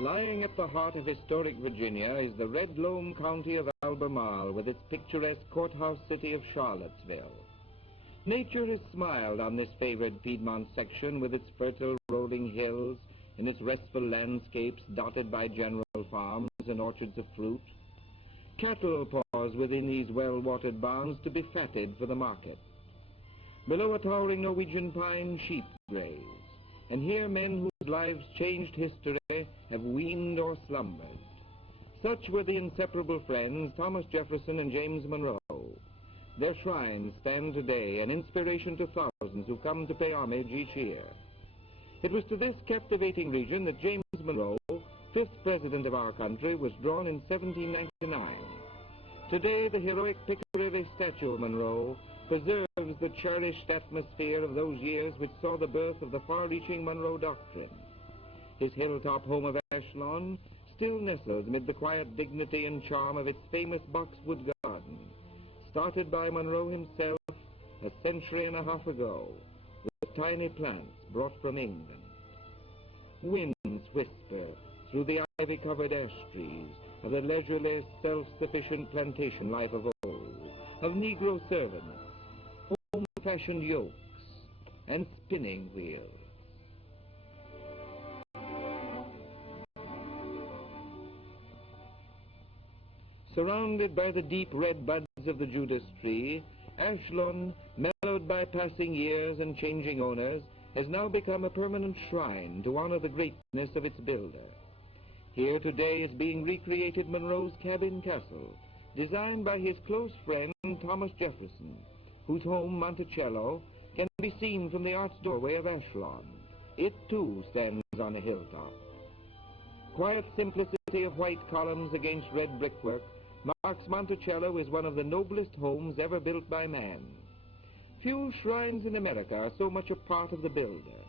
Lying at the heart of historic Virginia is the red loam county of Albemarle with its picturesque courthouse city of Charlottesville. Nature has smiled on this favored Piedmont section with its fertile rolling hills and its restful landscapes dotted by general farms and orchards of fruit. Cattle pause within these well-watered bounds to be fatted for the market. Below a towering Norwegian pine, sheep graze, and here men whose lives changed history have weaned or slumbered. Such were the inseparable friends Thomas Jefferson and James Monroe. Their shrines stand today, an inspiration to thousands who come to pay homage each year. It was to this captivating region that James Monroe, 5th President of our country, was drawn in 1799. Today, the heroic Piccadilly statue of Monroe preserves the cherished atmosphere of those years which saw the birth of the far-reaching Monroe Doctrine. His hilltop home of Ashlawn still nestles amid the quiet dignity and charm of its famous boxwood garden, started by Monroe himself a century and a half ago, with tiny plants brought from England. Winds whisper through the ivy-covered ash trees of the leisurely, self-sufficient plantation life of old, of Negro servants, old-fashioned yokes, and spinning wheels. Surrounded by the deep red buds of the Judas tree, Ashlawn, mellowed by passing years and changing owners, has now become a permanent shrine to honor the greatness of its builder. Here today is being recreated Monroe's cabin castle, designed by his close friend Thomas Jefferson, whose home, Monticello, can be seen from the arched doorway of Ashlawn. It, too, stands on a hilltop. Quiet simplicity of white columns against red brickwork marks Monticello as one of the noblest homes ever built by man. Few shrines in America are so much a part of the builder,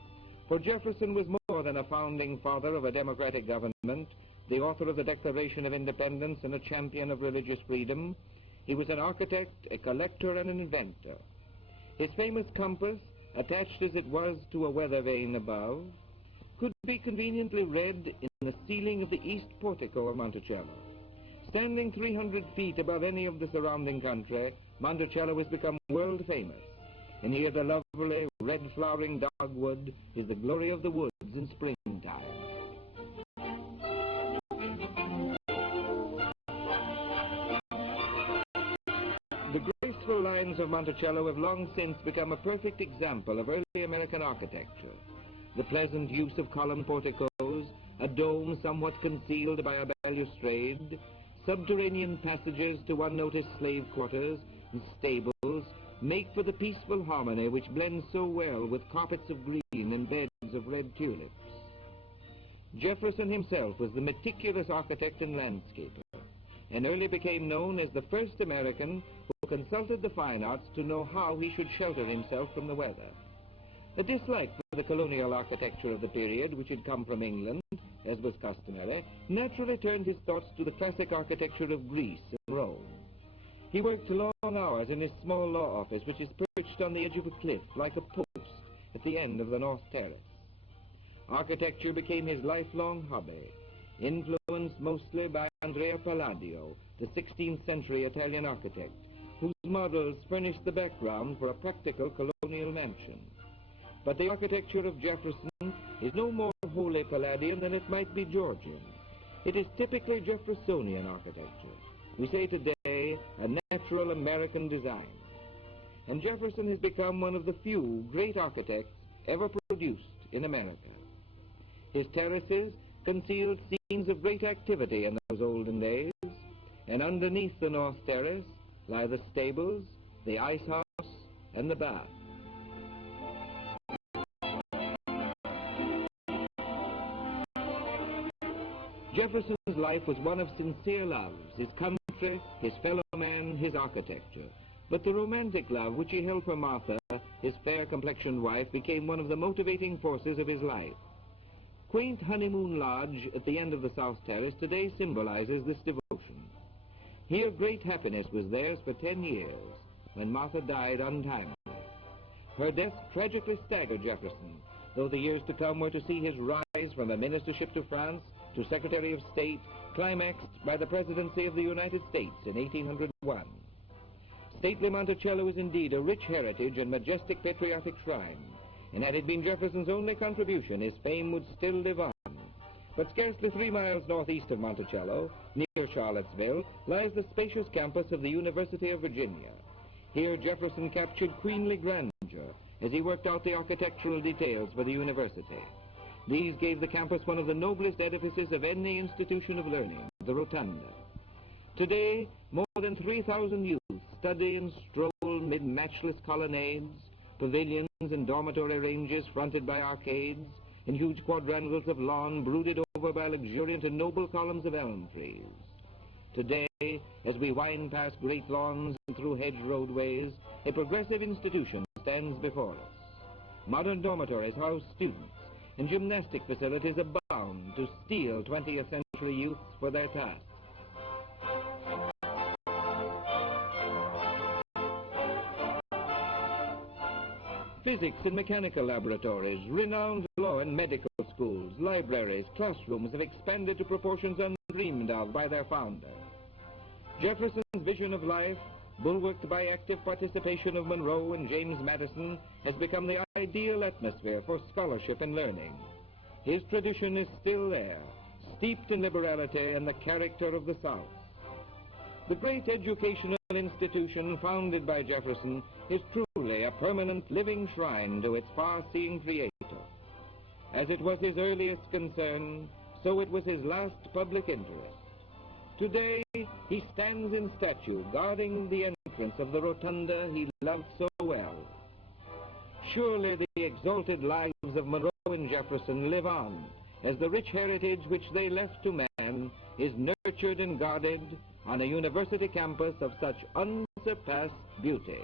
for Jefferson was more than a founding father of a democratic government, the author of the Declaration of Independence, and a champion of religious freedom. He was an architect, a collector, and an inventor. His famous compass, attached as it was to a weather vane above, could be conveniently read in the ceiling of the east portico of Monticello. Standing 300 feet above any of the surrounding country, Monticello has become world famous. And here the lovely red-flowering dogwood is the glory of the woods in springtime. The graceful lines of Monticello have long since become a perfect example of early American architecture. The pleasant use of column porticos, a dome somewhat concealed by a balustrade, subterranean passages to unnoticed slave quarters, and stables make for the peaceful harmony which blends so well with carpets of green and beds of red tulips. Jefferson himself was the meticulous architect and landscaper, and early became known as the first American who consulted the fine arts to know how he should shelter himself from the weather. A dislike for the colonial architecture of the period, which had come from England, as was customary, naturally turned his thoughts to the classic architecture of Greece and Rome. He worked long hours in his small law office, which is perched on the edge of a cliff, like a post, at the end of the North Terrace. Architecture became his lifelong hobby, influenced mostly by Andrea Palladio, the 16th century Italian architect, whose models furnished the background for a practical colonial mansion. But the architecture of Jefferson is no more wholly Palladian than it might be Georgian. It is typically Jeffersonian architecture. We say today a natural American design. And Jefferson has become one of the few great architects ever produced in America. His terraces concealed scenes of great activity in those olden days, and underneath the North Terrace lie the stables, the ice house, and the bath. Jefferson's life was one of sincere loves, his country, his fellow man, his architecture. But the romantic love which he held for Martha, his fair-complexioned wife, became one of the motivating forces of his life. Quaint Honeymoon Lodge at the end of the South Terrace today symbolizes this devotion. Here great happiness was theirs for 10 years, when Martha died untimely. Her death tragically staggered Jefferson, though the years to come were to see his rise from a ministership to France to Secretary of State, climaxed by the presidency of the United States in 1801. Stately Monticello is indeed a rich heritage and majestic patriotic shrine, and had it been Jefferson's only contribution, his fame would still live on. But scarcely 3 miles northeast of Monticello, near Charlottesville, lies the spacious campus of the University of Virginia. Here Jefferson captured queenly grandeur as he worked out the architectural details for the university. These gave the campus one of the noblest edifices of any institution of learning, the Rotunda. Today, more than 3,000 youths study and stroll mid matchless colonnades, pavilions and dormitory ranges fronted by arcades, and huge quadrangles of lawn brooded over by luxuriant and noble columns of elm trees. Today, as we wind past great lawns and through hedge roadways, a progressive institution stands before us. Modern dormitories house students, and gymnastic facilities abound to steel 20th century youths for their tasks. Physics and mechanical laboratories, renowned law and medical schools, libraries, classrooms have expanded to proportions undreamed of by their founder. Jefferson's vision of life, bulwarked by active participation of Monroe and James Madison, has become the ideal atmosphere for scholarship and learning. His tradition is still there, steeped in liberality and the character of the South. The great educational institution founded by Jefferson is truly a permanent living shrine to its far-seeing creator. As it was his earliest concern, so it was his last public interest. Today, he stands in statue guarding the entrance of the rotunda he loved so well. Surely the exalted lives of Monroe and Jefferson live on, as the rich heritage which they left to man is nurtured and guarded on a university campus of such unsurpassed beauty.